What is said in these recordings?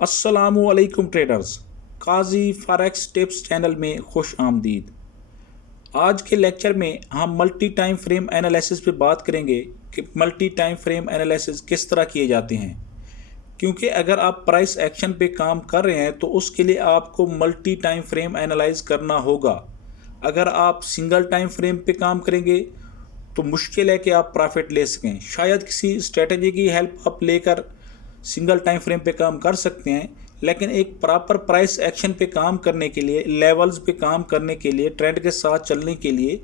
अस्सलामुअलैकुम ट्रेडर्स, काजी forex tips channel में खुश आमदीद। आज के लेक्चर में हम मल्टी टाइम फ्रेम एनालिसिस पे बात करेंगे कि मल्टी टाइम फ्रेम एनालिसिस किस तरह किए जाते हैं। क्योंकि अगर आप प्राइस एक्शन पे काम कर रहे हैं तो उसके लिए आपको मल्टी टाइम फ्रेम एनालाइज करना होगा। अगर आप सिंगल टाइम फ्रेम पे काम करेंगे तो मुश्किल है कि आप प्रॉफिट ले सकें। शायद किसी स्ट्रेटजी की हेल्प आप लेकर सिंगल टाइम फ्रेम पे काम कर सकते हैं, लेकिन एक प्रॉपर प्राइस एक्शन पे काम करने के लिए, लेवल्स पे काम करने के लिए, ट्रेंड के साथ चलने के लिए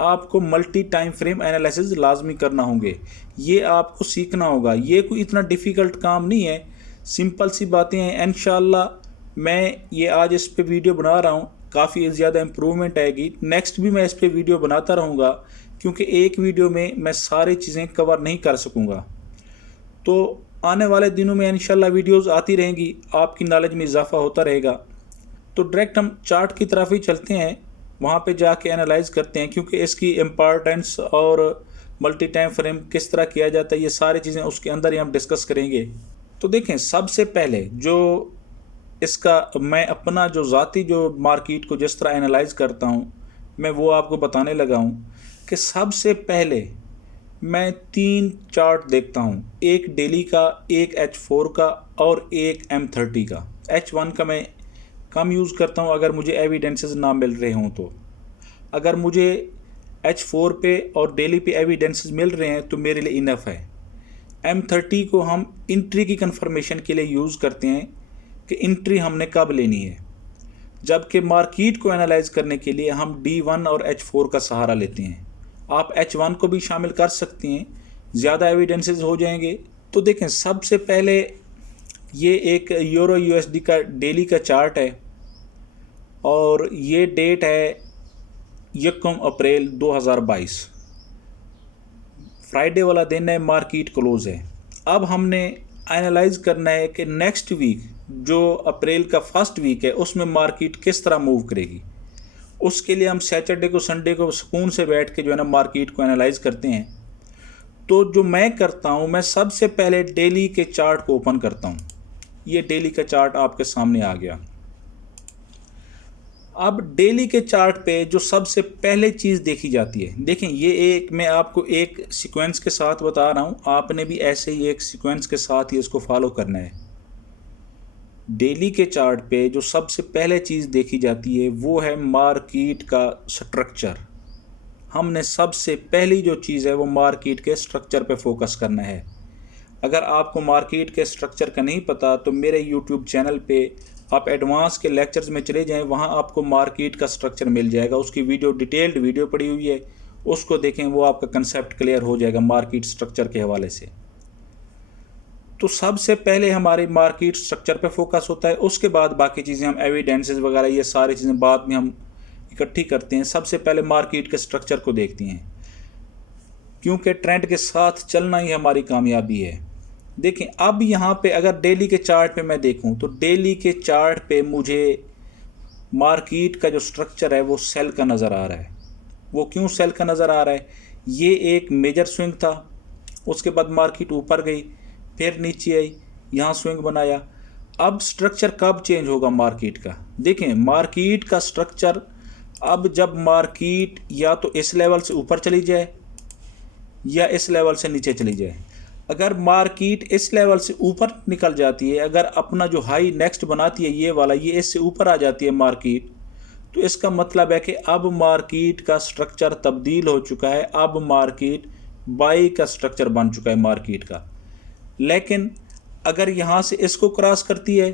आपको मल्टी टाइम फ्रेम एनालिसिस लाजमी करना होंगे। ये आपको सीखना होगा। ये कोई इतना डिफ़िकल्ट काम नहीं है, सिंपल सी बातें हैं। इंशाल्लाह मैं ये आज इस पे वीडियो बना रहा हूँ, काफ़ी ज़्यादा इम्प्रूवमेंट आएगी। नेक्स्ट भी मैं इस पे वीडियो बनाता रहूँगा, क्योंकि एक वीडियो में मैं सारी चीज़ें कवर नहीं कर सकूँगा। तो आने वाले दिनों में इंशाल्लाह वीडियोस आती रहेंगी, आपकी नॉलेज में इजाफा होता रहेगा। तो डायरेक्ट हम चार्ट की तरफ ही चलते हैं, वहाँ पे जाके एनालाइज करते हैं, क्योंकि इसकी इम्पॉर्टेंस और मल्टी टाइम फ्रेम किस तरह किया जाता है ये सारी चीज़ें उसके अंदर ही हम डिस्कस करेंगे। तो देखें, सबसे पहले जो इसका मैं अपना जो ज़ाती जो मार्केट को जिस तरह एनालाइज करता हूँ, मैं वो आपको बताने लगा हूँ कि सबसे पहले मैं 3 चार्ट देखता हूँ, एक डेली का, एक H4 का और एक M30 का। H1 का मैं कम यूज़ करता हूँ अगर मुझे एविडेंसेस ना मिल रहे हों। तो अगर मुझे H4 पे और डेली पे एविडेंसेस मिल रहे हैं तो मेरे लिए इनफ है। M30 को हम इंट्री की कंफर्मेशन के लिए यूज़ करते हैं कि इंट्री हमने कब लेनी है, जबकि मार्केट को एनालाइज करने के लिए हम D1 और H4 का सहारा लेते हैं। आप H1 को भी शामिल कर सकते हैं, ज़्यादा एविडेंसेस हो जाएंगे। तो देखें, सबसे पहले ये एक यूरो USD का डेली का चार्ट है और ये डेट है 1 अप्रैल 2022, फ्राइडे वाला दिन है, मार्केट क्लोज है। अब हमने एनालाइज करना है कि नेक्स्ट वीक जो अप्रैल का फर्स्ट वीक है उसमें मार्केट किस तरह मूव करेगी। उसके लिए हम सैटरडे को, संडे को सुकून से बैठ के जो है ना मार्केट को एनालाइज करते हैं। तो जो मैं करता हूँ, मैं सबसे पहले डेली के चार्ट को ओपन करता हूँ। ये डेली का चार्ट आपके सामने आ गया। अब डेली के चार्ट पे जो सबसे पहले चीज़ देखी जाती है, देखें ये एक मैं आपको एक सीक्वेंस के साथ बता रहा हूँ, आपने भी ऐसे ही एक सीक्वेंस के साथ ही इसको फॉलो करना है। डेली के चार्ट पे जो सबसे पहले चीज़ देखी जाती है वो है मार्केट का स्ट्रक्चर। हमने सबसे पहली जो चीज़ है वो मार्केट के स्ट्रक्चर पे फोकस करना है। अगर आपको मार्केट के स्ट्रक्चर का नहीं पता तो मेरे यूट्यूब चैनल पे आप एडवांस के लेक्चर्स में चले जाएं, वहाँ आपको मार्केट का स्ट्रक्चर मिल जाएगा। उसकी वीडियो, डिटेल्ड वीडियो पड़ी हुई है, उसको देखें, वो आपका कंसेप्ट क्लियर हो जाएगा मार्केट स्ट्रक्चर के हवाले से। तो सबसे पहले हमारे मार्केट स्ट्रक्चर पे फोकस होता है, उसके बाद बाकी चीज़ें हम एविडेंसेस वगैरह ये सारी चीज़ें बाद में हम इकट्ठी करते हैं। सबसे पहले मार्केट के स्ट्रक्चर को देखते हैं, क्योंकि ट्रेंड के साथ चलना ही हमारी कामयाबी है। देखें, अब यहाँ पे अगर डेली के चार्ट पे मैं देखूँ तो डेली के चार्ट पे मुझे मार्केट का जो स्ट्रक्चर है वो सेल का नज़र आ रहा है। वो क्यों सेल का नज़र आ रहा है? ये एक मेजर स्विंग था, उसके बाद मार्केट ऊपर गई, फिर नीचे आई, यहाँ स्विंग बनाया। अब स्ट्रक्चर कब चेंज होगा मार्केट का? देखें, मार्केट का स्ट्रक्चर अब जब मार्केट या तो इस लेवल से ऊपर चली जाए या इस लेवल से नीचे चली जाए। अगर मार्केट इस लेवल से ऊपर निकल जाती है, अगर अपना जो हाई नेक्स्ट बनाती है ये वाला, ये इससे ऊपर आ जाती है मार्केट, तो इसका मतलब है कि अब मार्केट का स्ट्रक्चर तब्दील हो चुका है। अब मार्केट बाई का स्ट्रक्चर बन चुका है मार्केट का। लेकिन अगर यहाँ से इसको क्रॉस करती है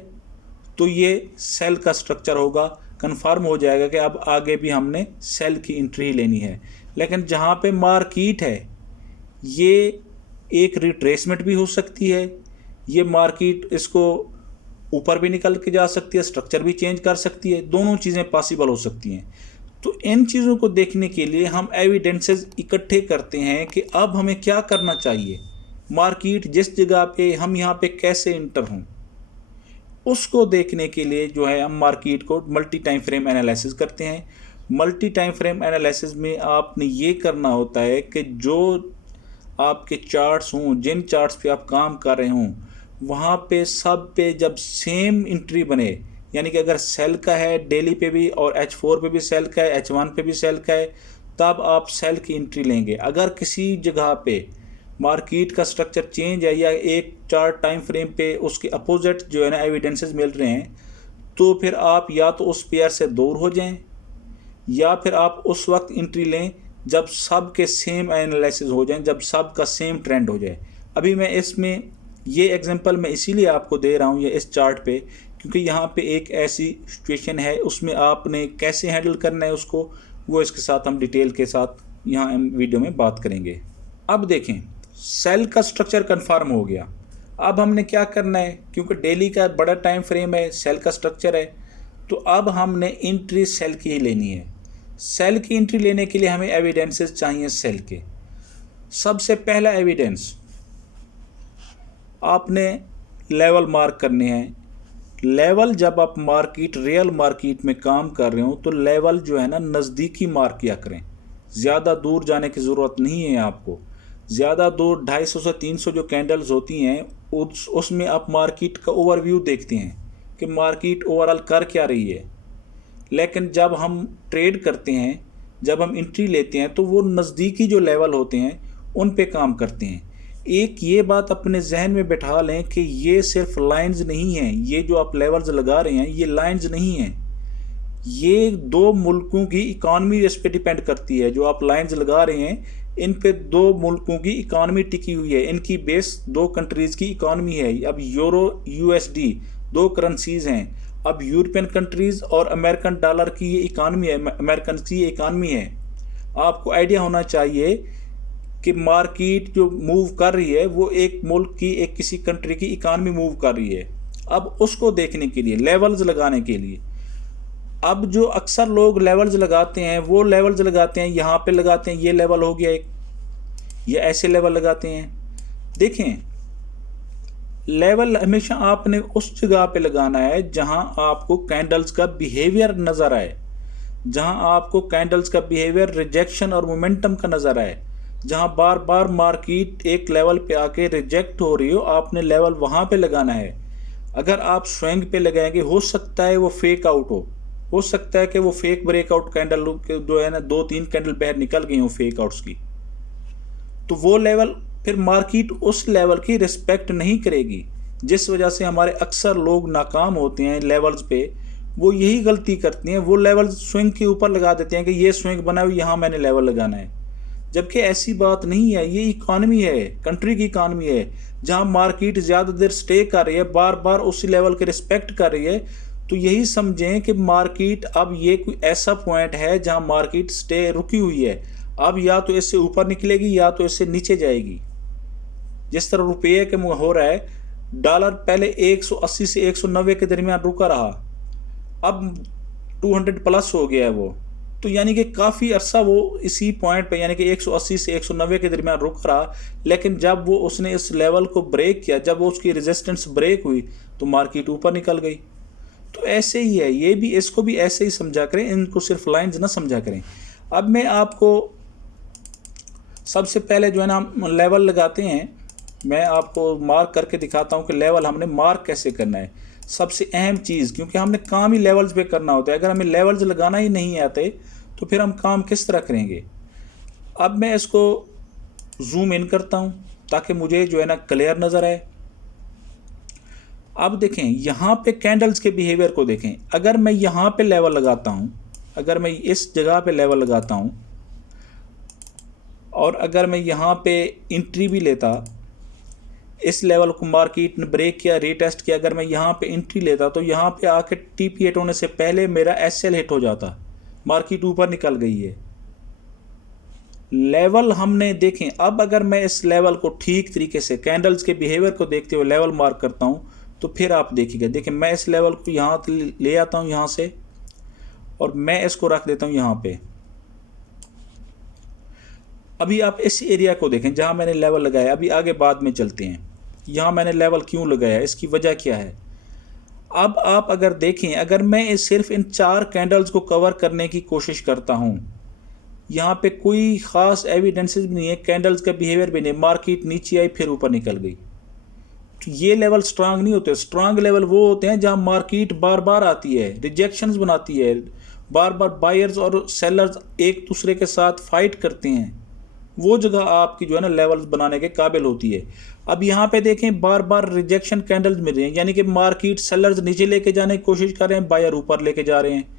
तो ये सेल का स्ट्रक्चर होगा, कंफर्म हो जाएगा कि अब आगे भी हमने सेल की एंट्री लेनी है। लेकिन जहाँ पे मार्केट है ये एक रिट्रेसमेंट भी हो सकती है, ये मार्केट इसको ऊपर भी निकल के जा सकती है, स्ट्रक्चर भी चेंज कर सकती है, दोनों चीज़ें पॉसिबल हो सकती हैं। तो इन चीज़ों को देखने के लिए हम एविडेंसेस इकट्ठे करते हैं कि अब हमें क्या करना चाहिए, मार्केट जिस जगह पे हम यहाँ पे कैसे इंटर हों, उसको देखने के लिए जो है हम मार्केट को मल्टी टाइम फ्रेम एनालिसिस करते हैं। मल्टी टाइम फ्रेम एनालिसिस में आपने ये करना होता है कि जो आपके चार्ट्स हों, जिन चार्ट्स पे आप काम कर रहे हों, वहाँ पे सब पे जब सेम एंट्री बने, यानी कि अगर सेल का है डेली पे भी और H4 पे भी सेल का है, H1 पे भी सेल का है, तब आप सेल की एंट्री लेंगे। अगर किसी जगह पे मार्केट का स्ट्रक्चर चेंज है या एक चार्ट टाइम फ्रेम पे उसके अपोजिट जो है ना एविडेंसेस मिल रहे हैं, तो फिर आप या तो उस पेयर से दूर हो जाएं या फिर आप उस वक्त एंट्री लें जब सब के सेम एनालिसिस हो जाएं, जब सब का सेम ट्रेंड हो जाए। अभी मैं इसमें ये एग्जांपल मैं इसीलिए आपको दे रहा हूँ ये इस चार्ट पे, क्योंकि यहाँ पे एक ऐसी सिचुएशन है, उसमें आपने कैसे हैंडल करना है उसको, वो इसके साथ हम डिटेल के साथ यहाँ हम वीडियो में बात करेंगे। अब देखें, सेल का स्ट्रक्चर कन्फर्म हो गया। अब हमने क्या करना है, क्योंकि डेली का बड़ा टाइम फ्रेम है, सेल का स्ट्रक्चर है, तो अब हमने एंट्री सेल की ही लेनी है। सेल की एंट्री लेने के लिए हमें एविडेंसेस चाहिए सेल के। सबसे पहला एविडेंस, आपने लेवल मार्क करने हैं। लेवल जब आप मार्केट रियल मार्केट में काम कर रहे हो तो लेवल जो है ना नज़दीकी मार्क किया करें, ज़्यादा दूर जाने की ज़रूरत नहीं है आपको। ज़्यादा दूर 250 से 300 जो कैंडल्स होती हैं उसमें आप मार्केट का ओवरव्यू देखते हैं कि मार्केट ओवरऑल कर क्या रही है। लेकिन जब हम ट्रेड करते हैं, जब हम एंट्री लेते हैं, तो वो नज़दीकी जो लेवल होते हैं उन पे काम करते हैं। एक ये बात अपने जहन में बैठा लें कि ये सिर्फ लाइंस नहीं हैं, ये जो आप लेवल्स लगा रहे हैं ये लाइंस नहीं हैं, ये दो मुल्कों की इकानमी इस पे डिपेंड करती है। जो आप लाइंस लगा रहे हैं इन पे दो मुल्कों की इकानमी टिकी हुई है, इनकी बेस दो कंट्रीज़ की इकानमी है। अब यूरो USD दो करेंसीज़ हैं। अब यूरोपियन कंट्रीज़ और अमेरिकन डॉलर की ये इकानमी है, अमेरिकन की ये इकानमी है। आपको आइडिया होना चाहिए कि मार्केट जो मूव कर रही है वो एक मुल्क की, एक किसी कंट्री की इकानमी मूव कर रही है। अब उसको देखने के लिए, लेवल्स लगाने के लिए, अब जो अक्सर लोग लेवल्स लगाते हैं वो लेवल्स लगाते हैं यहाँ पे लगाते हैं, ये लेवल हो गया एक, ये ऐसे लेवल लगाते हैं। देखें, लेवल हमेशा आपने उस जगह पे लगाना है जहाँ आपको कैंडल्स का बिहेवियर नज़र आए, जहाँ आपको कैंडल्स का बिहेवियर रिजेक्शन और मोमेंटम का नज़र आए। जहाँ बार बार मार्केट एक लेवल पे आके रिजेक्ट हो रही हो, आपने लेवल वहाँ पे लगाना है। अगर आप स्विंग पे लगाएंगे, हो सकता है वो फेक आउट हो सकता है कि वो फेक ब्रेकआउट कैंडल जो है ना 2-3 कैंडल बाहर निकल गई हो फेक आउट्स की, तो वो लेवल फिर मार्केट उस लेवल की रिस्पेक्ट नहीं करेगी, जिस वजह से हमारे अक्सर लोग नाकाम होते हैं लेवल्स पे। वो यही गलती करती हैं, वो लेवल स्विंग के ऊपर लगा देते हैं कि ये स्विंग बना हुआ यहाँ मैंने लेवल लगाना है, जबकि ऐसी बात नहीं है। ये इकॉनमी है, कंट्री की इकॉनमी है, जहाँ मार्केट ज़्यादा देर स्टे कर रही है, बार बार उसी लेवल के रिस्पेक्ट कर रही है। तो यही समझें कि मार्केट अब ये कोई ऐसा पॉइंट है जहाँ मार्केट स्टे रुकी हुई है, अब या तो इससे ऊपर निकलेगी या तो इससे नीचे जाएगी। जिस तरह रुपये के हो रहा है, डॉलर पहले 180 से 190 के दरमियान रुका रहा, अब 200 प्लस हो गया है वो, तो यानी कि काफ़ी अरसा वो इसी पॉइंट पे यानी कि 180 से 190 के दरमियान रुक रहा। लेकिन जब वो उसने इस लेवल को ब्रेक किया, जब वो उसकी रेजिस्टेंस ब्रेक हुई, तो मार्केट ऊपर निकल गई। तो ऐसे ही है, ये भी, इसको भी ऐसे ही समझा करें, इनको सिर्फ लाइंस ना समझा करें। अब मैं आपको सबसे पहले जो है ना लेवल लगाते हैं, मैं आपको मार्क करके दिखाता हूँ कि लेवल हमने मार्क कैसे करना है। सबसे अहम चीज़, क्योंकि हमने काम ही लेवल्स पे करना होता है, अगर हमें लेवल्स लगाना ही नहीं आते तो फिर हम काम किस तरह करेंगे। अब मैं इसको जूम इन करता हूँ ताकि मुझे जो है ना क्लियर नज़र आए। अब देखें, यहाँ पे कैंडल्स के बिहेवियर को देखें। अगर मैं यहाँ पे लेवल लगाता हूँ, अगर मैं इस जगह पे लेवल लगाता हूँ और अगर मैं यहाँ पे एंट्री भी लेता, इस लेवल को मार्केट ने ब्रेक किया, रीटेस्ट किया, अगर मैं यहाँ पे एंट्री लेता तो यहाँ पे आके TP हिट होने से पहले मेरा SL हिट हो जाता, मार्केट ऊपर निकल गई है। लेवल हमने देखें। अब अगर मैं इस लेवल को ठीक तरीके से कैंडल्स के बिहेवियर को देखते हुए लेवल मार्क करता हूँ तो फिर आप देखिएगा। देखिए, मैं इस लेवल को यहाँ ले आता हूँ यहाँ से, और मैं इसको रख देता हूँ यहाँ पे। अभी आप इस एरिया को देखें जहाँ मैंने लेवल लगाया। अभी आगे बाद में चलते हैं, यहाँ मैंने लेवल क्यों लगाया, इसकी वजह क्या है। अब आप अगर देखें, अगर मैं सिर्फ इन 4 कैंडल्स को कवर करने की कोशिश करता हूँ, यहाँ पे कोई ख़ास एविडेंसेस भी नहीं है, कैंडल्स का बिहेवियर भी नहीं, मार्केट नीचे आई फिर ऊपर निकल गई, तो ये लेवल स्ट्रांग नहीं होते। स्ट्रांग लेवल वो होते हैं जहां मार्केट बार बार आती है, रिजेक्शंस बनाती है, बार बार बायर्स और सेलर्स एक दूसरे के साथ फाइट करते हैं, वो जगह आपकी जो है ना लेवल्स बनाने के काबिल होती है। अब यहाँ पे देखें बार बार रिजेक्शन कैंडल्स मिल रही हैं, यानी कि मार्केट सेलर्स नीचे लेके जाने की कोशिश कर रहे हैं, बायर ऊपर लेके जा रहे हैं।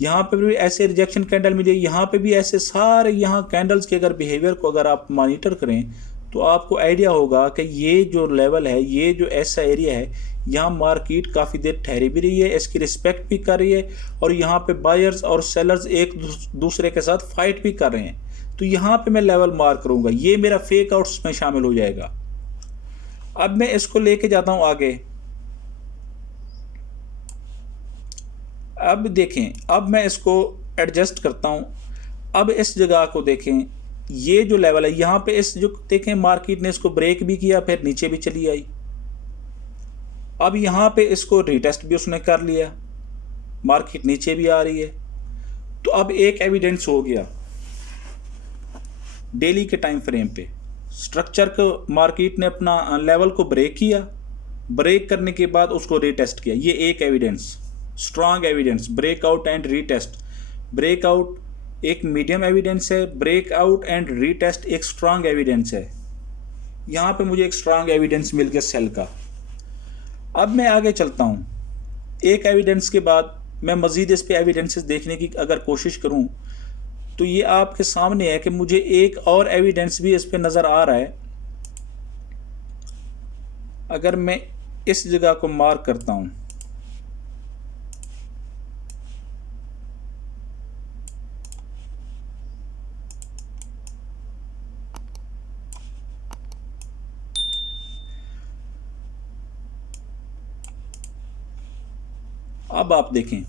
यहाँ पे भी ऐसे रिजेक्शन कैंडल मिले, यहाँ पे भी ऐसे सारे यहाँ कैंडल्स के अगर बिहेवियर को अगर आप मॉनिटर करें तो आपको आइडिया होगा कि ये जो लेवल है, ये जो ऐसा एरिया है, यहाँ मार्केट काफ़ी देर ठहरी भी रही है, इसकी रिस्पेक्ट भी कर रही है, और यहाँ पे बायर्स और सेलर्स एक दूसरे के साथ फाइट भी कर रहे हैं। तो यहाँ पे मैं लेवल मार्क करूँगा, ये मेरा फेक आउट्स में शामिल हो जाएगा। अब मैं इसको लेके जाता हूँ आगे। अब देखें, अब मैं इसको एडजस्ट करता हूँ। अब इस जगह को देखें, ये जो लेवल है यहाँ पे, इस जो देखें मार्केट ने इसको ब्रेक भी किया, फिर नीचे भी चली आई। अब यहाँ पे इसको रीटेस्ट भी उसने कर लिया, मार्केट नीचे भी आ रही है। तो अब एक एविडेंस हो गया डेली के टाइम फ्रेम पे, स्ट्रक्चर को मार्केट ने अपना लेवल को ब्रेक किया, ब्रेक करने के बाद उसको रीटेस्ट किया, ये एक evidence, strong evidence. Breakout and retest, breakout एक मीडियम एविडेंस है, ब्रेकआउट एंड रीटेस्ट एक स्ट्रांग एविडेंस है। यहाँ पे मुझे एक स्ट्रांग एविडेंस मिल गया सेल का। अब मैं आगे चलता हूँ। एक एविडेंस के बाद मैं मज़ीद इस पे एविडेंसेस देखने की अगर कोशिश करूँ तो ये आपके सामने है कि मुझे एक और एविडेंस भी इस पे नज़र आ रहा है। अगर मैं इस जगह को मार्क करता हूँ, अब आप देखें,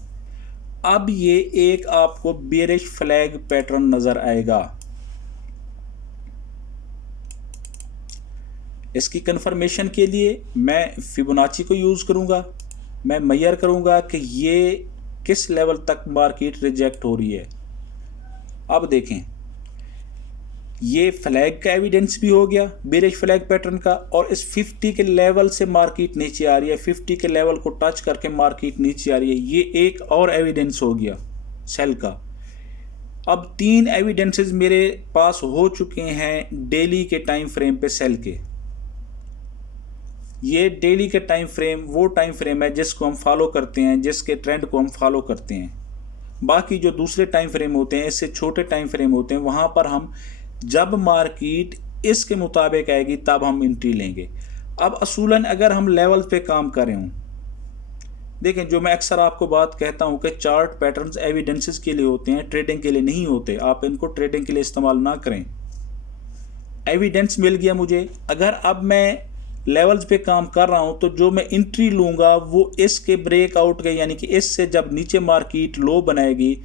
अब ये एक आपको बेरिश फ्लैग पैटर्न नजर आएगा। इसकी कंफर्मेशन के लिए मैं फिबोनाची को यूज़ करूंगा, मैं मेजर करूंगा कि ये किस लेवल तक मार्केट रिजेक्ट हो रही है। अब देखें, ये फ्लैग का एविडेंस भी हो गया, बेरिश फ्लैग पैटर्न का, और इस 50 के लेवल से मार्केट नीचे आ रही है, 50 के लेवल को टच करके मार्केट नीचे आ रही है, ये एक और एविडेंस हो गया सेल का। अब 3 एविडेंसेस मेरे पास हो चुके हैं डेली के टाइम फ्रेम पे सेल के। ये डेली के टाइम फ्रेम वो टाइम फ्रेम है जिसको हम फॉलो करते हैं, जिसके ट्रेंड को हम फॉलो करते हैं। बाकी जो दूसरे टाइम फ्रेम होते हैं, इससे छोटे टाइम फ्रेम होते हैं, वहाँ पर हम जब मार्केट इसके मुताबिक आएगी तब हम एंट्री लेंगे। अब असूलन अगर हम लेवल पे काम कर रहे हों, देखें जो मैं अक्सर आपको बात कहता हूं कि चार्ट पैटर्न्स एविडेंसेस के लिए होते हैं, ट्रेडिंग के लिए नहीं होते। आप इनको ट्रेडिंग के लिए इस्तेमाल ना करें। एविडेंस मिल गया मुझे, अगर अब मैं लेवल्स पे काम कर रहा हूं तो जो मैं एंट्री लूँगा वो इसके ब्रेकआउट के, यानी कि इससे जब नीचे मार्केट लो बनाएगी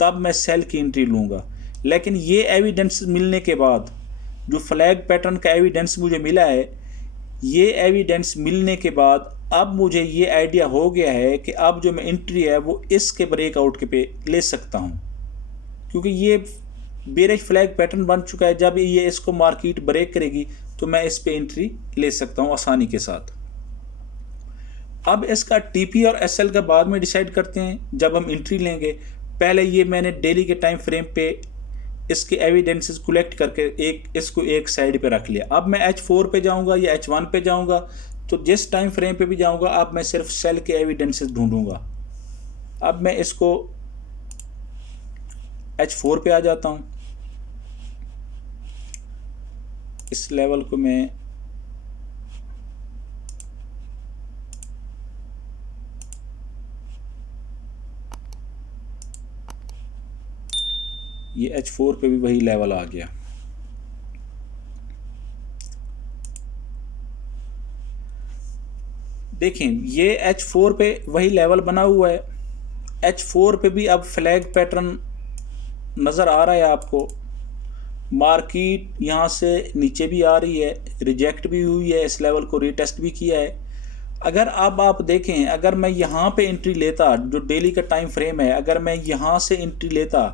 तब मैं सेल की एंट्री लूँगा। लेकिन ये एविडेंस मिलने के बाद, जो फ्लैग पैटर्न का एविडेंस मुझे मिला है, ये एविडेंस मिलने के बाद अब मुझे ये आइडिया हो गया है कि अब जो मैं एंट्री है वो इसके ब्रेकआउट के पे ले सकता हूँ, क्योंकि ये बेरिश फ्लैग पैटर्न बन चुका है। जब ये इसको मार्केट ब्रेक करेगी तो मैं इस पे एंट्री ले सकता हूँ आसानी के साथ। अब इसका टीपी और एसएल का बाद में डिसाइड करते हैं जब हम एंट्री लेंगे। पहले ये मैंने डेली के टाइम फ्रेम पे इसके एविडेंसेस कलेक्ट करके इसको एक साइड पे रख लिया। अब मैं H4 पे जाऊंगा या H1 पे जाऊंगा, तो जिस टाइम फ्रेम पे भी जाऊंगा अब मैं सिर्फ सेल के एविडेंसेस ढूंढूंगा। अब मैं इसको H4 पे आ जाता हूं। इस लेवल को मैं ये H4 पे भी वही लेवल आ गया। देखें ये H4 पे वही लेवल बना हुआ है। H4 पे भी अब फ्लैग पैटर्न नज़र आ रहा है आपको। मार्केट यहाँ से नीचे भी आ रही है, रिजेक्ट भी हुई है, इस लेवल को रीटेस्ट भी किया है। अगर अब आप देखें, अगर मैं यहाँ पे एंट्री लेता, जो डेली का टाइम फ्रेम है, अगर मैं यहाँ से एंट्री लेता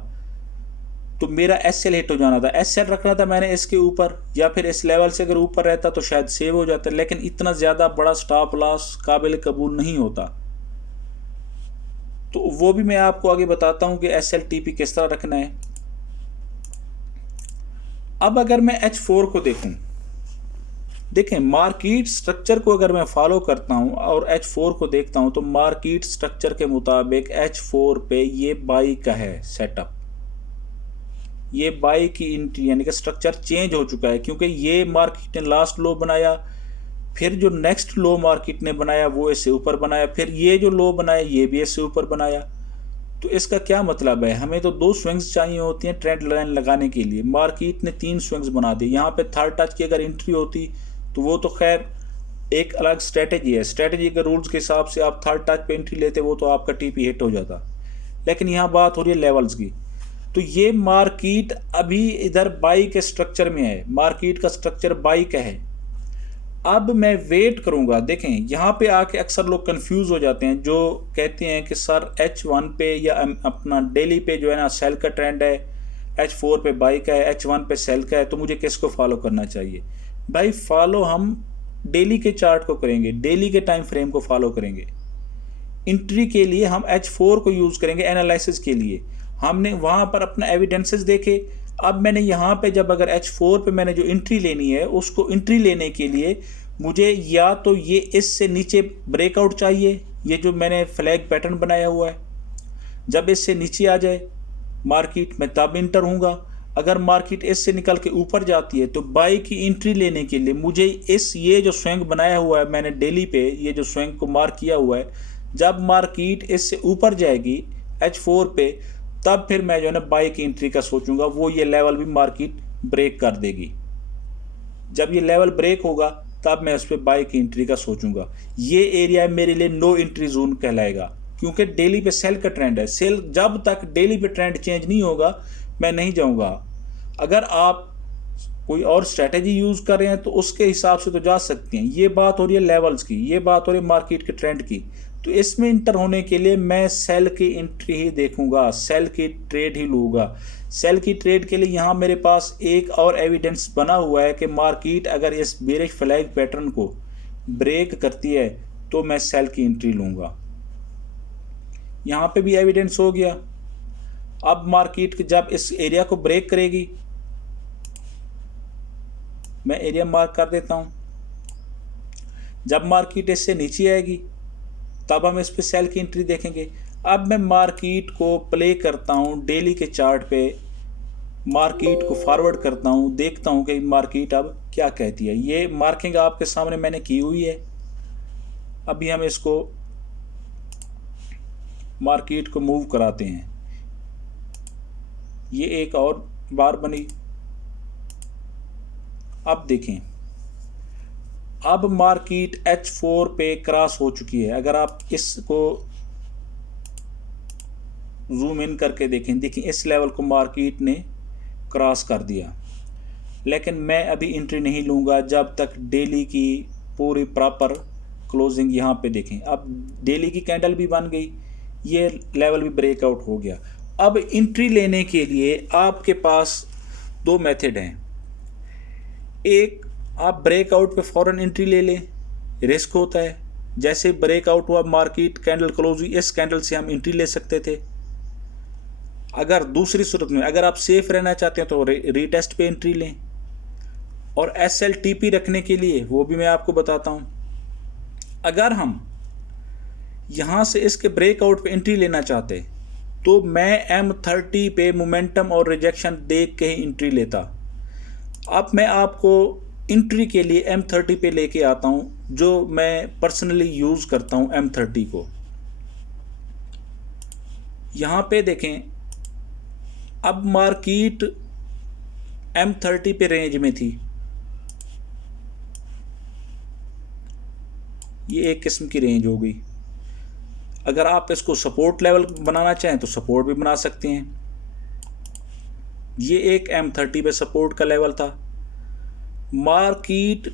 तो मेरा SL हिट हो जाना था। SL रखना था मैंने इसके ऊपर, या फिर इस लेवल से अगर ऊपर रहता तो शायद सेव हो जाता, लेकिन इतना ज़्यादा बड़ा स्टॉप लॉस काबिल कबूल नहीं होता। तो वो भी मैं आपको आगे बताता हूँ कि SLTP किस तरह रखना है। अब अगर मैं H4 को देखूं, देखें मार्केट स्ट्रक्चर को अगर मैं फॉलो करता हूं और H4 को देखता हूं, तो मार्केट स्ट्रक्चर के मुताबिक H4 पे ये बाई का है सेटअप, ये बाई की एंट्री, यानी कि स्ट्रक्चर चेंज हो चुका है, क्योंकि ये मार्केट ने लास्ट लो बनाया, फिर जो नेक्स्ट लो मार्केट ने बनाया वो इससे ऊपर बनाया, फिर ये जो लो बनाया ये भी इससे ऊपर बनाया। तो इसका क्या मतलब है, हमें तो 2 स्विंग्स चाहिए होती हैं ट्रेंड लाइन लगाने के लिए, मार्केट ने 3 स्विंग्स बना दी। यहाँ पे थर्ड टच की अगर एंट्री होती तो वो तो खैर एक अलग स्ट्रेटेजी है, स्ट्रेटेजी के रूल्स के हिसाब से आप थर्ड टच पे एंट्री लेते वो तो आपका TP हिट हो जाता, लेकिन यहाँ बात हो रही है लेवल्स की। तो ये मार्केट अभी इधर बाई के स्ट्रक्चर में है, मार्केट का स्ट्रक्चर बाई का है। अब मैं वेट करूंगा। देखें यहाँ पे आके अक्सर लोग कंफ्यूज हो जाते हैं, जो कहते हैं कि सर H1 पे या अपना डेली पे जो है ना सेल का ट्रेंड है, H4 पे बाई का है, H1 पे सेल का है, तो मुझे किसको फॉलो करना चाहिए? भाई फॉलो हम डेली के चार्ट को करेंगे, डेली के टाइम फ्रेम को फॉलो करेंगे। एंट्री के लिए हम H4 को यूज़ करेंगे एनालिसिस के लिए। हमने वहाँ पर अपना एविडेंसेस देखे। अब मैंने यहाँ पे जब अगर H4 पे मैंने जो एंट्री लेनी है, उसको एंट्री लेने के लिए मुझे या तो ये इससे नीचे ब्रेकआउट चाहिए, ये जो मैंने फ्लैग पैटर्न बनाया हुआ है, जब इससे नीचे आ जाए मार्केट में तब इंटर हूँगा। अगर मार्केट इससे निकल के ऊपर जाती है तो बाई की एंट्री लेने के लिए मुझे ये जो स्विंग बनाया हुआ है मैंने डेली पे, ये जो स्विंग को मार्क किया हुआ है, जब मार्केट इससे ऊपर जाएगी H4 पे, तब फिर मैं जो है ना बाई की एंट्री का सोचूंगा। वो ये लेवल भी मार्केट ब्रेक कर देगी, जब ये लेवल ब्रेक होगा तब मैं उस पर बाई की एंट्री का सोचूंगा। ये एरिया मेरे लिए नो एंट्री जोन कहलाएगा, क्योंकि डेली पे सेल का ट्रेंड है। सेल जब तक डेली पे ट्रेंड चेंज नहीं होगा मैं नहीं जाऊंगा। अगर आप कोई और स्ट्रेटेजी यूज़ कर रहे हैं तो उसके हिसाब से तो जा सकते हैं। ये बात हो रही है लेवल्स की, ये बात हो रही है मार्केट के ट्रेंड की। तो इसमें इंटर होने के लिए मैं सेल की एंट्री ही देखूंगा, सेल की ट्रेड ही लूँगा। सेल की ट्रेड के लिए यहाँ मेरे पास एक और एविडेंस बना हुआ है कि मार्केट अगर इस बेरिश फ्लैग पैटर्न को ब्रेक करती है तो मैं सेल की एंट्री लूँगा। यहाँ पे भी एविडेंस हो गया। अब मार्केट जब इस एरिया को ब्रेक करेगी, मैं एरिया मार्क कर देता हूँ, जब मार्केट इससे नीचे आएगी तब हम इस पे सेल की एंट्री देखेंगे। अब मैं मार्केट को प्ले करता हूँ डेली के चार्ट पे, मार्केट को फॉरवर्ड करता हूँ, देखता हूँ कि मार्केट अब क्या कहती है। ये मार्किंग आपके सामने मैंने की हुई है। अभी हम इसको मार्केट को मूव कराते हैं, ये एक और बार बनी। अब देखें, अब मार्केट H4 पे क्रॉस हो चुकी है। अगर आप इसको जूम इन करके देखें, देखिए इस लेवल को मार्केट ने क्रॉस कर दिया, लेकिन मैं अभी एंट्री नहीं लूँगा जब तक डेली की पूरी प्रॉपर क्लोजिंग यहाँ पे देखें। अब डेली की कैंडल भी बन गई, ये लेवल भी ब्रेकआउट हो गया। अब एंट्री लेने के लिए आपके पास 2 मेथड हैं। एक, आप ब्रेकआउट पे फ़ौरन एंट्री ले लें, रिस्क होता है। जैसे ब्रेकआउट हुआ मार्केट कैंडल क्लोज हुई, इस कैंडल से हम एंट्री ले सकते थे। अगर दूसरी सूरत में अगर आप सेफ रहना चाहते हैं तो रीटेस्ट पे एंट्री लें। और SLTP रखने के लिए वो भी मैं आपको बताता हूँ। अगर हम यहाँ से इसके ब्रेकआउट पे एंट्री लेना चाहते तो मैं M30 पे मोमेंटम और रिजेक्शन देख के ही एंट्री लेता। अब मैं आपको एंट्री के लिए M30 पे लेके आता हूँ, जो मैं पर्सनली यूज़ करता हूँ M30 को। यहाँ पे देखें, अब मार्केट M30 पे रेंज में थी, ये एक किस्म की रेंज हो गई। अगर आप इसको सपोर्ट लेवल बनाना चाहें तो सपोर्ट भी बना सकते हैं। ये एक M30 पे सपोर्ट का लेवल था। मार्केट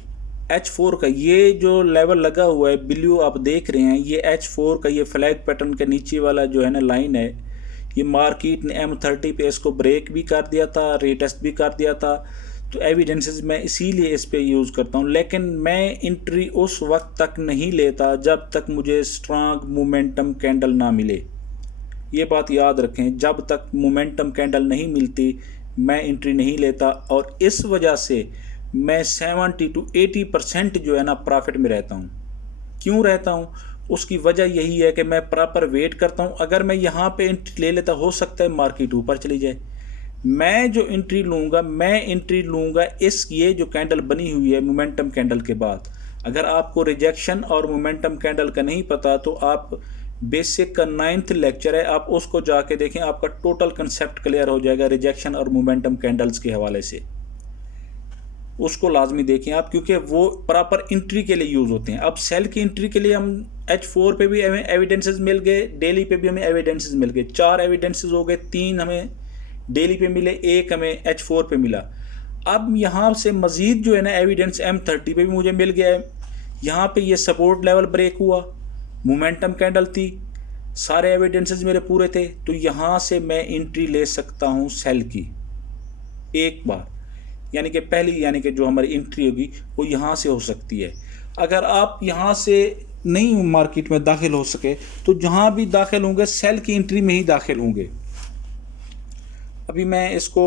H4 का ये जो लेवल लगा हुआ है ब्लू आप देख रहे हैं, ये H4 का ये फ्लैग पैटर्न के नीचे वाला जो है ना लाइन है, ये मार्केट ने M30 पे इसको ब्रेक भी कर दिया था, रीटेस्ट भी कर दिया था। तो एविडेंसेस मैं इसीलिए इस पे यूज़ करता हूँ, लेकिन मैं इंट्री उस वक्त तक नहीं लेता जब तक मुझे स्ट्रांग मोमेंटम कैंडल ना मिले। ये बात याद रखें, जब तक मोमेंटम कैंडल नहीं मिलती मैं एंट्री नहीं लेता। और इस वजह से मैं 70 to 80% जो है ना प्रॉफिट में रहता हूँ। क्यों रहता हूँ? उसकी वजह यही है कि मैं प्रॉपर वेट करता हूँ। अगर मैं यहाँ पे एंट्री ले लेता, हो सकता है मार्केट ऊपर चली जाए। मैं जो एंट्री लूँगा इस ये जो कैंडल बनी हुई है मोमेंटम कैंडल के बाद। अगर आपको रिजेक्शन और मोमेंटम कैंडल का नहीं पता तो आप बेसिक का 9th लेक्चर है, आप उसको जाके देखें, आपका टोटल कंसेप्ट क्लियर हो जाएगा रिजेक्शन और मोमेंटम कैंडल्स के हवाले से। उसको लाजमी देखें आप, क्योंकि वो प्रॉपर एंट्री के लिए यूज़ होते हैं। अब सेल की एंट्री के लिए हम H4 पे भी हमें एविडेंसेस मिल गए, डेली पे भी हमें एविडेंसेस मिल गए। 4 एविडेंसेस हो गए, 3 हमें डेली पे मिले, 1 हमें H4 पे मिला। अब यहाँ से मज़ीद जो है ना एविडेंस M30 पे भी मुझे मिल गया है। यहाँ पे ये सपोर्ट लेवल ब्रेक हुआ, मोमेंटम कैंडल थी, सारे एविडेंसेस मेरे पूरे थे। तो यहाँ से मैं एंट्री ले सकता हूँ सेल की एक बार, यानी कि पहली, यानी कि जो हमारी एंट्री होगी वो यहाँ से हो सकती है। अगर आप यहाँ से नहीं मार्केट में दाखिल हो सके तो जहाँ भी दाखिल होंगे सेल की एंट्री में ही दाखिल होंगे। अभी मैं इसको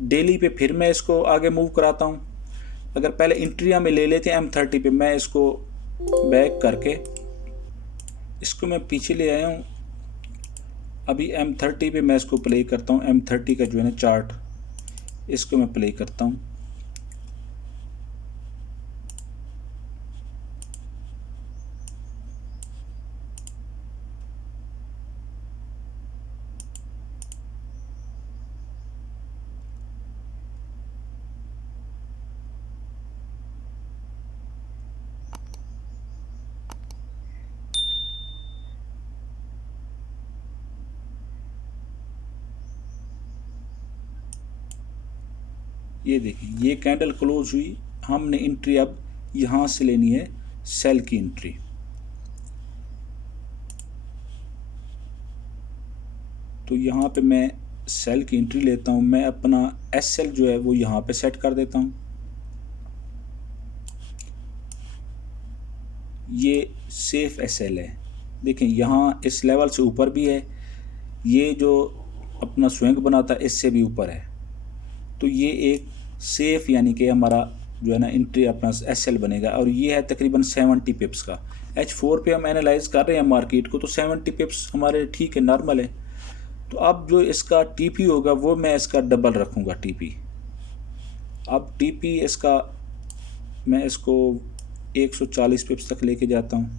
डेली पे फिर मैं इसको आगे मूव कराता हूँ। अगर पहले एंट्री में ले लेते हैं M30 पे, मैं इसको बैक करके इसको मैं पीछे ले आया हूँ। अभी M30 पे मैं इसको प्ले करता हूँ। M30 का जो है ना चार्ट, इसको मैं प्ले करता हूँ। ये देखिए, ये कैंडल क्लोज हुई, हमने एंट्री अब यहाँ से लेनी है, सेल की एंट्री। तो यहाँ पे मैं सेल की एंट्री लेता हूँ। मैं अपना SL जो है वो यहाँ पे सेट कर देता हूँ। ये सेफ SL है। देखें यहाँ इस लेवल से ऊपर भी है, ये जो अपना स्विंग बना था इससे भी ऊपर है। तो ये एक सेफ, यानी कि हमारा जो है ना एंट्री अपना SL बनेगा। और ये है तकरीबन 70 पिप्स का। H4 पे हम एनालाइज कर रहे हैं मार्केट को, तो 70 पिप्स हमारे ठीक है, नॉर्मल है। तो अब जो इसका TP होगा वो मैं इसका डबल रखूँगा TP। अब TP इसका मैं इसको 140 पिप्स तक लेके जाता हूँ।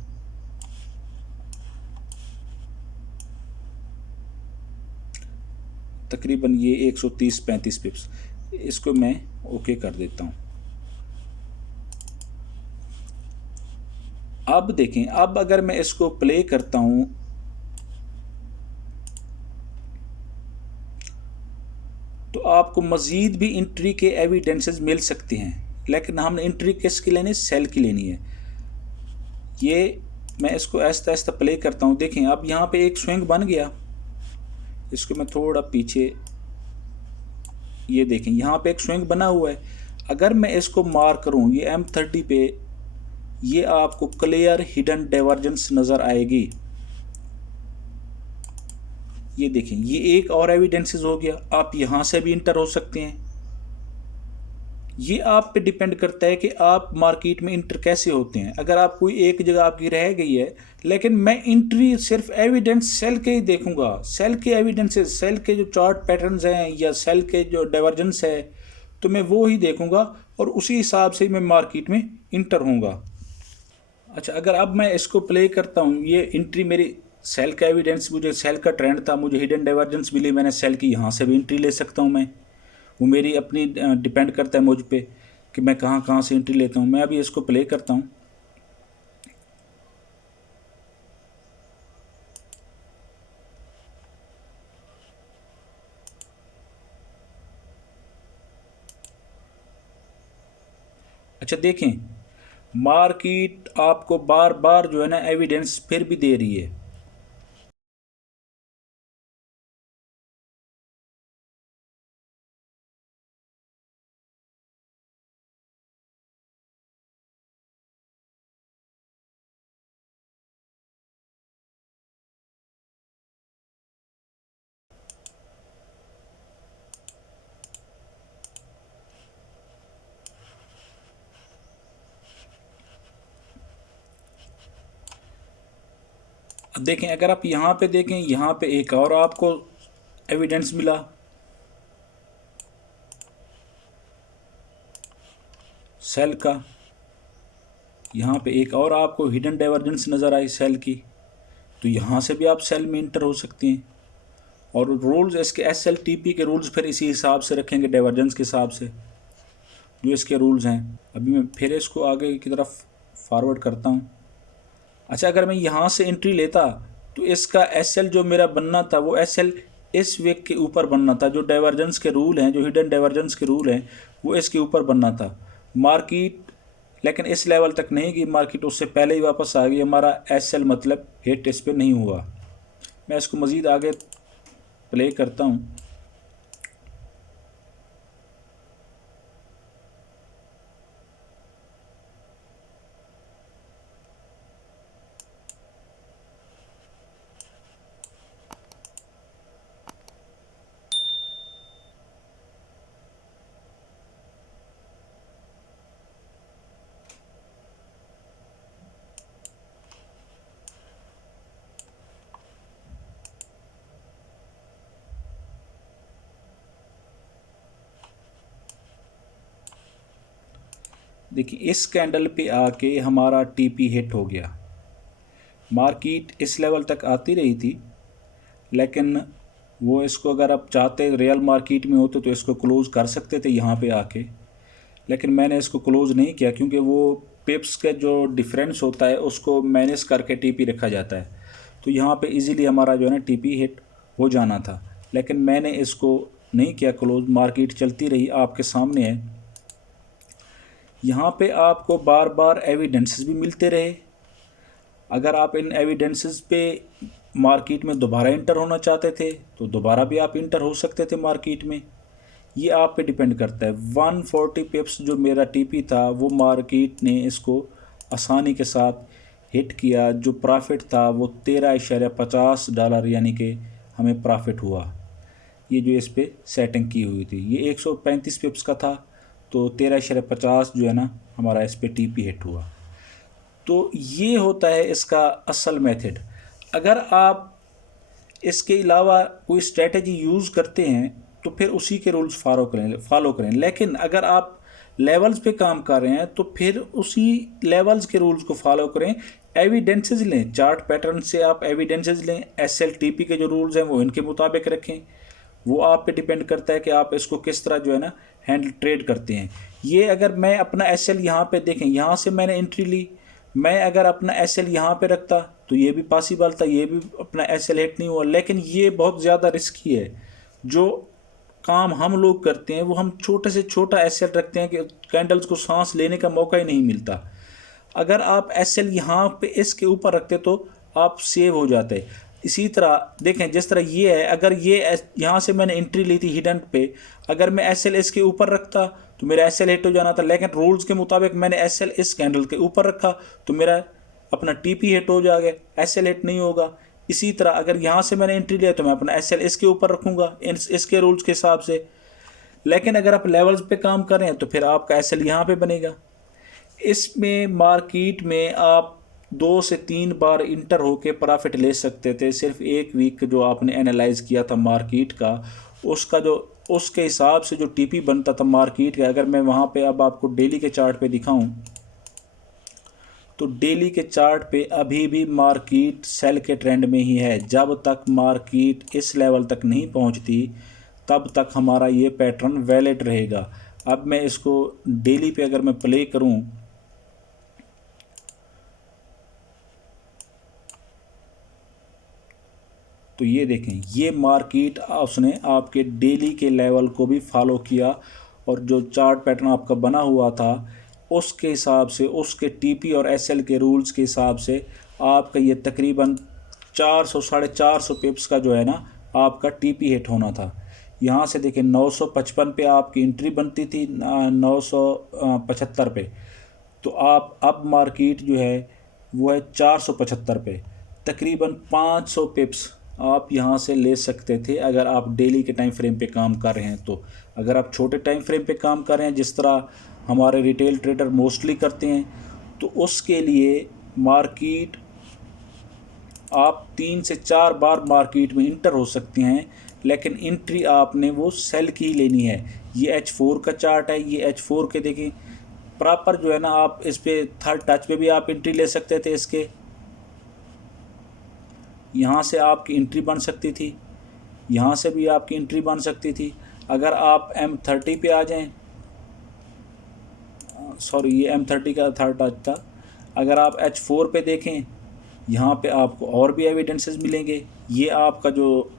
तकरीबन ये 130-35 पिप्स, इसको मैं ओके कर देता हूँ। अब देखें, अब अगर मैं इसको प्ले करता हूँ तो आपको मज़ीद भी एंट्री के एविडेंसेस मिल सकते हैं, लेकिन हमने एंट्री किसकी लेनी है? सेल की लेनी है। ये मैं इसको आहिस्ता आहिस्ता प्ले करता हूँ। देखें अब यहाँ पे एक स्विंग बन गया, इसको मैं थोड़ा पीछे, ये देखें यहाँ पे एक स्विंग बना हुआ है। अगर मैं इसको मार्क करूँ ये M30 पे, ये आपको क्लियर हिडन डाइवर्जेंस नज़र आएगी। ये देखें, ये एक और एविडेंसेस हो गया। आप यहाँ से भी इंटर हो सकते हैं। ये आप पे डिपेंड करता है कि आप मार्केट में इंटर कैसे होते हैं। अगर आप कोई एक जगह आपकी रह गई है, लेकिन मैं एंट्री सिर्फ एविडेंस सेल के ही देखूंगा, सेल के एविडेंसेस, सेल के जो चार्ट पैटर्न्स हैं या सेल के जो डाइवर्जेंस है, तो मैं वो ही देखूंगा और उसी हिसाब से मैं मार्केट में इंटर होऊंगा। अच्छा, अगर अब मैं इसको प्ले करता हूँ, ये एंट्री मेरी सेल का एविडेंस, मुझे सेल का ट्रेंड था, मुझे हिडन डाइवर्जेंस मिली, मैंने सेल की, यहाँ से भी एंट्री ले सकता हूँ मैं। वो मेरी अपनी डिपेंड करता है मुझ पे कि मैं कहाँ कहाँ से एंट्री लेता हूँ। मैं अभी इसको प्ले करता हूँ। अच्छा देखें, मार्केट आपको बार बार जो है ना एविडेंस फिर भी दे रही है। अब देखें, अगर आप यहाँ पे देखें, यहाँ पे एक और आपको एविडेंस मिला, सेल का। यहाँ पे एक और आपको हिडन डाइवर्जेंस नज़र आई सेल की, तो यहाँ से भी आप सेल में इंटर हो सकते हैं। और रूल्स इसके SLTP के रूल्स फिर इसी हिसाब से रखेंगे, डाइवर्जेंस के हिसाब से जो इसके रूल्स हैं। अभी मैं फिर इसको आगे की तरफ फॉरवर्ड करता हूँ। अच्छा, अगर मैं यहाँ से एंट्री लेता तो इसका SL जो मेरा बनना था वो SL इस वेग के ऊपर बनना था। जो डाइवर्जेंस के रूल हैं, जो हिडन डाइवर्जेंस के रूल हैं, वो इसके ऊपर बनना था। मार्केट लेकिन इस लेवल तक नहीं गई, मार्केट उससे पहले ही वापस आ गई। हमारा SL मतलब हिट इस पर नहीं हुआ। मैं इसको मज़ीद आगे प्ले करता हूँ। देखिए, इस कैंडल पे आके हमारा TP हिट हो गया। मार्केट इस लेवल तक आती रही थी, लेकिन वो इसको अगर आप चाहते रियल मार्केट में होते तो इसको क्लोज कर सकते थे यहाँ पे आके, लेकिन मैंने इसको क्लोज नहीं किया क्योंकि वो पिप्स के जो डिफरेंस होता है उसको मैनेज करके TP रखा जाता है। तो यहाँ पे इजीली हमारा जो है ना TP हिट हो जाना था, लेकिन मैंने इसको नहीं किया क्लोज। मार्केट चलती रही, आपके सामने है। यहाँ पे आपको बार बार एविडेंसेस भी मिलते रहे। अगर आप इन एविडेंसेस पे मार्केट में दोबारा इंटर होना चाहते थे तो दोबारा भी आप इंटर हो सकते थे मार्केट में। ये आप पे डिपेंड करता है। 140 पिप्स जो मेरा TP था वो मार्केट ने इसको आसानी के साथ हिट किया। जो प्रॉफिट था वो $13.50 यानी कि हमें प्रॉफिट हुआ। ये जो इस पे सेटिंग की हुई थी, ये 135 पिप्स का था, तो 13.50 जो है ना हमारा इस पे TP हिट हुआ। तो ये होता है इसका असल मेथड। अगर आप इसके अलावा कोई स्ट्रेटजी यूज़ करते हैं तो फिर उसी के रूल्स फॉलो करें। लेकिन अगर आप लेवल्स पे काम कर रहे हैं तो फिर उसी लेवल्स के रूल्स को फॉलो करें। एविडेंसेस लें, चार्ट पैटर्न से आप एविडेंसेस लें। SLTP के जो रूल्स हैं वो इनके मुताबिक रखें। वो आप पे डिपेंड करता है कि आप इसको किस तरह जो है ना हैंडल ट्रेड करते हैं। ये अगर मैं अपना SL यहाँ पे देखें, यहाँ से मैंने एंट्री ली, मैं अगर अपना SL यहाँ पे रखता तो ये भी पॉसिबल था, ये भी अपना SL हिट नहीं हुआ। लेकिन ये बहुत ज़्यादा रिस्की है। जो काम हम लोग करते हैं वो हम छोटे से छोटा SL रखते हैं कि कैंडल्स को सांस लेने का मौका ही नहीं मिलता। अगर आप SL यहाँ पे इसके ऊपर रखते तो आप सेव हो जाते। इसी तरह देखें, जिस तरह ये है, अगर ये यहाँ से मैंने एंट्री ली थी हिडन पे, अगर मैं SL इसके ऊपर रखता तो मेरा SL हिट हो जाना था। लेकिन रूल्स के मुताबिक मैंने SL इस कैंडल के ऊपर रखा तो मेरा अपना TP हिट हो जाएगा, SL हिट नहीं होगा। इसी तरह अगर यहाँ से मैंने एंट्री लिया तो मैं अपना SL इसके ऊपर रखूँगा इसके रूल्स के हिसाब से। लेकिन अगर आप लेवल्स पे काम कर रहे हैं तो फिर आपका SL यहाँ पे बनेगा। इसमें मार्केट में आप 2 से 3 बार इंटर होके प्रॉफिट ले सकते थे। सिर्फ एक वीक जो आपने एनालाइज किया था मार्केट का, उसका जो उसके हिसाब से जो TP बनता था मार्केट का। अगर मैं वहाँ पे अब आपको डेली के चार्ट पे दिखाऊं तो डेली के चार्ट पे अभी भी मार्केट सेल के ट्रेंड में ही है। जब तक मार्केट इस लेवल तक नहीं पहुँचती तब तक हमारा ये पैटर्न वैलिड रहेगा। अब मैं इसको डेली पे अगर मैं प्ले करूं तो ये देखें, ये मार्केट उसने आपके डेली के लेवल को भी फॉलो किया और जो चार्ट पैटर्न आपका बना हुआ था उसके हिसाब से, उसके TP और SL के रूल्स के हिसाब से आपका ये तकरीबन 400 450 पिप्स का जो है ना आपका TP हिट होना था। यहाँ से देखें 955 पे आपकी एंट्री बनती थी, 975 पे, तो आप अब मार्केट जो है वो है 475 पे। तकरीबन 500 पिप्स आप यहाँ से ले सकते थे अगर आप डेली के टाइम फ्रेम पे काम कर रहे हैं। तो अगर आप छोटे टाइम फ्रेम पे काम कर रहे हैं जिस तरह हमारे रिटेल ट्रेडर मोस्टली करते हैं, तो उसके लिए मार्केट आप 3 से 4 बार मार्केट में इंटर हो सकते हैं, लेकिन एंट्री आपने वो सेल की लेनी है। ये H4 का चार्ट है, ये H4 के देखें प्रॉपर जो है ना, आप इस पे थर्ड टच पे भी आप एंट्री ले सकते थे। इसके यहाँ से आपकी एंट्री बन सकती थी, यहाँ से भी आपकी एंट्री बन सकती थी। अगर आप M30 पे आ जाएं, सॉरी ये M30 का थर्ड टच था। अगर आप H4 पे देखें, यहाँ पे आपको और भी एविडेंसेस मिलेंगे। ये आपका जो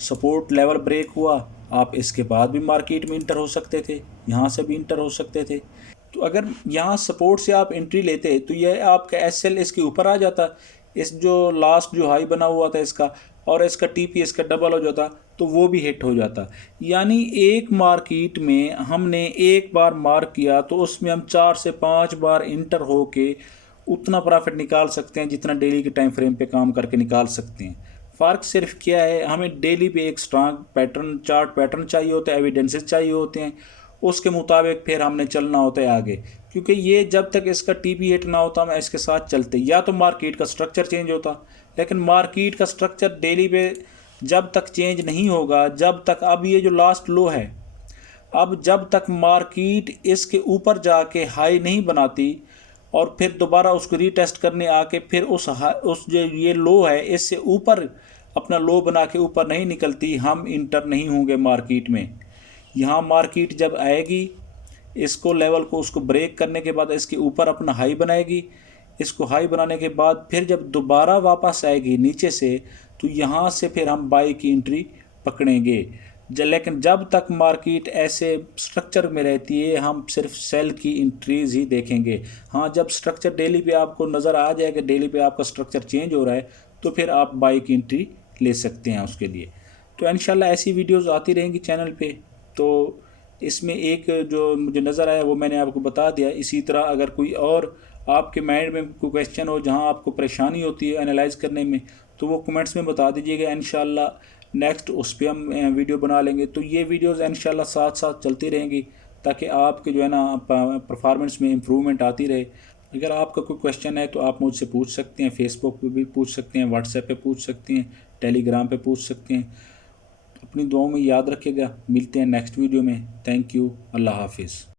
सपोर्ट लेवल ब्रेक हुआ, आप इसके बाद भी मार्केट में इंटर हो सकते थे, यहाँ से भी इंटर हो सकते थे। तो अगर यहाँ सपोर्ट से आप एंट्री लेते तो ये आपका SL इसके ऊपर आ जाता, इस जो लास्ट जो हाई बना हुआ था इसका, और इसका TP इसका डबल हो जाता, तो वो भी हिट हो जाता। यानी एक मार्केट में हमने एक बार मार्क किया तो उसमें हम 4 से 5 बार इंटर हो के उतना प्रॉफिट निकाल सकते हैं जितना डेली के टाइम फ्रेम पे काम करके निकाल सकते हैं। फ़र्क सिर्फ क्या है, हमें डेली पे एक स्ट्रांग पैटर्न, चार्ट पैटर्न चाहिए होता है, एविडेंसेस चाहिए होते हैं, उसके मुताबिक फिर हमने चलना होता है आगे। क्योंकि ये जब तक इसका TP हिट ना होता हम इसके साथ चलते, या तो मार्केट का स्ट्रक्चर चेंज होता, लेकिन मार्केट का स्ट्रक्चर डेली पे जब तक चेंज नहीं होगा, जब तक, अब ये जो लास्ट लो है, अब जब तक मार्केट इसके ऊपर जाके हाई नहीं बनाती और फिर दोबारा उसको रीटेस्ट करने आके फिर उस जो ये लो है इससे ऊपर अपना लो बना के ऊपर नहीं निकलती, हम इंटर नहीं होंगे मार्केट में। यहाँ मार्केट जब आएगी, इसको लेवल को उसको ब्रेक करने के बाद इसके ऊपर अपना हाई बनाएगी, इसको हाई बनाने के बाद फिर जब दोबारा वापस आएगी नीचे से, तो यहाँ से फिर हम बाई की एंट्री पकड़ेंगे। लेकिन जब तक मार्केट ऐसे स्ट्रक्चर में रहती है हम सिर्फ सेल की एंट्रीज ही देखेंगे। हाँ, जब स्ट्रक्चर डेली पे आपको नज़र आ जाएगा, डेली पे आपका स्ट्रक्चर चेंज हो रहा है, तो फिर आप बाई की एंट्री ले सकते हैं उसके लिए। तो इंशाल्लाह ऐसी वीडियोस आती रहेंगी चैनल पे। तो इसमें एक जो मुझे नज़र आया वो मैंने आपको बता दिया। इसी तरह अगर कोई और आपके माइंड में कोई क्वेश्चन हो जहाँ आपको परेशानी होती है एनालाइज करने में, तो वो कमेंट्स में बता दीजिएगा। इंशाल्लाह नेक्स्ट उस पर हम वीडियो बना लेंगे। तो ये वीडियोस इंशाल्लाह साथ साथ चलती रहेंगी ताकि आपके जो है ना परफॉर्मेंस में इम्प्रूवमेंट आती रहे। अगर आपका कोई क्वेश्चन है तो आप मुझसे पूछ सकते हैं, फेसबुक पे भी पूछ सकते हैं, व्हाट्सएप पे पूछ सकते हैं, टेलीग्राम पे पूछ सकते हैं। अपनी दुआओं में याद रखिएगा। मिलते हैं नेक्स्ट वीडियो में। Thank you. अल्लाह हाफिज़।